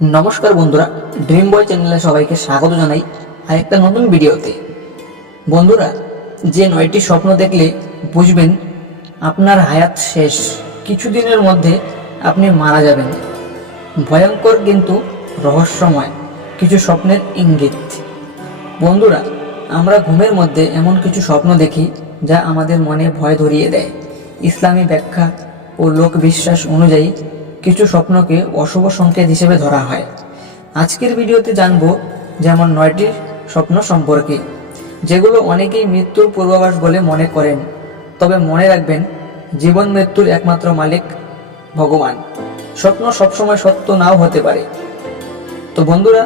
নমস্কার বন্ধুরা, ড্রিম বয় চ্যানেলে সবাইকে স্বাগত জানাই আরেকটা নতুন ভিডিওতে। বন্ধুরা, যে 9টি স্বপ্ন দেখলে বুঝবেন আপনার হায়াত শেষ, কিছুদিনের মধ্যে আপনি মারা যাবেন। ভয়ঙ্কর কিন্তু রহস্যময় কিছু স্বপ্নের ইঙ্গিত। বন্ধুরা, আমরা ঘুমের মধ্যে এমন কিছু স্বপ্ন দেখি যা আমাদের মনে ভয় ধরিয়ে দেয়। ইসলামী ব্যাখ্যা ও লোকবিশ্বাস অনুযায়ী কিছু স্বপ্নকে অশুভ সংকেত হিসেবে ধরা হয়। আজকের ভিডিওতে জানব যেমন 9টি স্বপ্ন সম্পর্কে, যেগুলো অনেকেই মৃত্যুর পূর্বাভাস বলে মনে করেন। তবে মনে রাখবেন, জীবন মৃত্যুর একমাত্র মালিক ভগবান। স্বপ্ন সবসময় সত্য নাও হতে পারে। তো বন্ধুরা,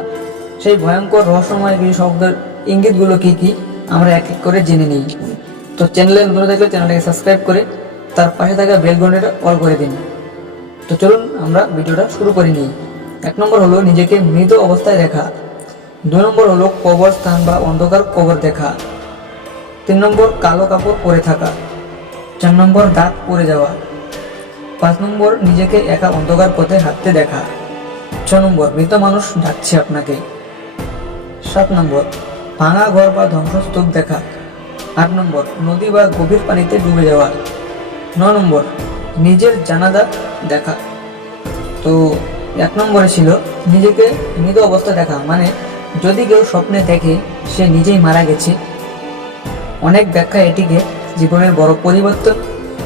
সেই ভয়ঙ্কর রহস্যময় কিছু শব্দের ইঙ্গিতগুলো কি কি আমরা এক এক করে জেনে নিই। তো চ্যানেলে নতুন থাকলে চ্যানেলটাকে সাবস্ক্রাইব করে তার পাশে থাকা বেল ঘন্টাটা অল করে দিন। তো চলুন আমরা ভিডিওটা শুরু করে নিই। 1 নম্বর হলো নিজেকে মৃত অবস্থায় দেখা। 2 নম্বর হলো কবর স্থান বা অন্ধকার কবর দেখা। 3 নম্বর কালো কাপড় পরে থাকা। 4 নম্বর দাঁত পড়ে যাওয়া। 5 নম্বর নিজেকে একা অন্ধকার পথে হাঁটতে দেখা। 6 নম্বর মৃত মানুষ ডাকছে আপনাকে। 7 নম্বর ভাঙা ঘর বা ধ্বংসস্তূপ দেখা। 8 নম্বর নদী বা গভীর পানিতে ডুবে যাওয়া। 9 নম্বর নিজের জানাজা দেখা। তো 1 নম্বরে ছিল নিজেকে মৃত অবস্থা দেখা, মানে যদি কেউ স্বপ্নে দেখে সে নিজেই মারা গেছে। অনেক ব্যাখ্যা এটিকে জীবনের বড় পরিবর্তন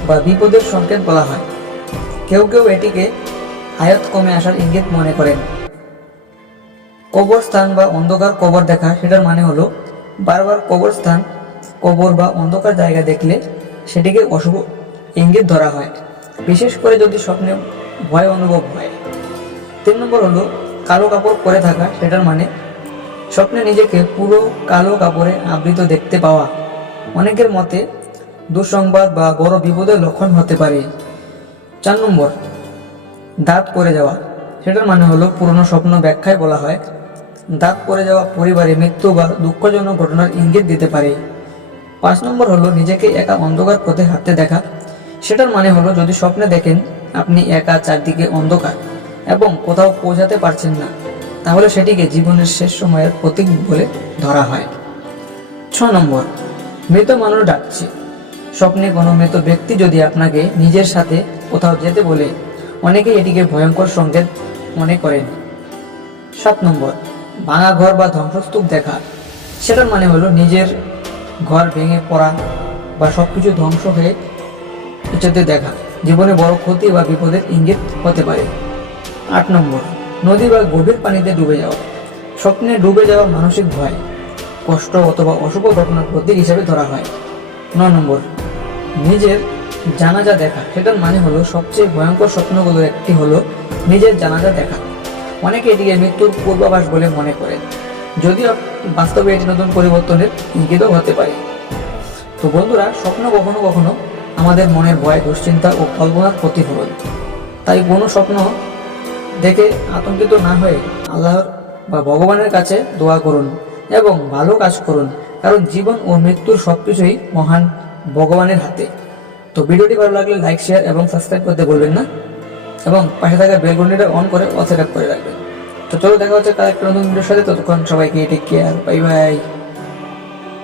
বা বিপদের সংকেত বলা হয়। কেউ কেউ এটিকে হায়াত কমে আসার ইঙ্গিত মনে করেন। কবরস্থান বা অন্ধকার কবর দেখা, সেটার মানে হলো বারবার কবরস্থান, কবর বা অন্ধকার জায়গা দেখলে সেটিকে অশুভ ইঙ্গিত ধরা হয়, বিশেষ করে যদি স্বপ্নে ভয় অনুভব হয়। 3 নম্বর হলো কালো কাপড় পরে থাকা, সেটার মানে স্বপ্নে নিজেকে পুরো কালো কাপড়ে আবৃত দেখতে পাওয়া অনেকের মতে দুঃসংবাদ বা বড় বিপদের লক্ষণ হতে পারে। 4 নম্বর দাঁত পড়ে যাওয়া, সেটার মানে হলো পুরনো স্বপ্ন ব্যাখ্যায় বলা হয় দাঁত পড়ে যাওয়া পরিবারে মৃত্যু বা দুঃখজনক ঘটনার ইঙ্গিত দিতে পারে। 5 নম্বর হলো নিজেকে একা অন্ধকার পথে হাঁটতে দেখা, সেটার মানে হলো যদি স্বপ্নে দেখেন আপনি একা, চারদিকে অন্ধকার এবং কোথাও পৌঁছাতে পারছেন না, তাহলে সেটিকে জীবনের শেষ সময়ের প্রতীক বলে ধরা হয়। 6 নম্বর মৃত মানুষ ডাকছে। স্বপ্নে কোনো মৃত ব্যক্তি যদি আপনাকে নিজের সাথে কোথাও যেতে বলে, অনেকে এটিকে ভয়ঙ্কর সংকেত মনে করেন। 7 নম্বর ভাঙা ঘর বা ধ্বংসস্তূপ দেখা, সেটার মানে হলো নিজের ঘর ভেঙে পড়া বা সবকিছু ধ্বংস হয়ে যেতে দেখা জীবনে বড় ক্ষতি বা বিপদের ইঙ্গিত হতে পারে। 8 নম্বর নদী বা গভীর পানিতে ডুবে যাওয়া। স্বপ্নে ডুবে যাওয়া মানসিক ভয়, কষ্ট অথবা অশুভ ঘটনার প্রতীক হিসেবে ধরা হয়। 9 নম্বর নিজের জানাজা দেখা, সেটার মানে হলো সবচেয়ে ভয়ঙ্কর স্বপ্নগুলোর একটি হলো নিজের জানাজা দেখা। অনেকে এটিকে মৃত্যুর পূর্বাভাস বলে মনে করেন, যদিও বাস্তবে এটি নতুন পরিবর্তনের ইঙ্গিতও হতে পারে। তো বন্ধুরা, স্বপ্ন কখনো কখনো আমাদের মনের ভয়, দুশ্চিন্তা ও কল্পনার প্রতিফলন। তাই কোনো স্বপ্ন দেখে আতঙ্কিত না হয়ে আল্লাহর বা ভগবানের কাছে দোয়া করুন এবং ভালো কাজ করুন, কারণ জীবন ও মৃত্যুর সবকিছুই মহান ভগবানের হাতে। তো ভিডিওটি ভালো লাগলে লাইক, শেয়ার এবং সাবস্ক্রাইব করতে বলবেন না, এবং পাশে থাকা বেল ঘন্টিটা অন করে অল সেট আপ করে রাখবেন। তো চলো, দেখা হচ্ছে আরেকটা নতুন ভিডিওর সাথে। ততক্ষণ সবাইকে টেক কেয়ার, বাই বাই।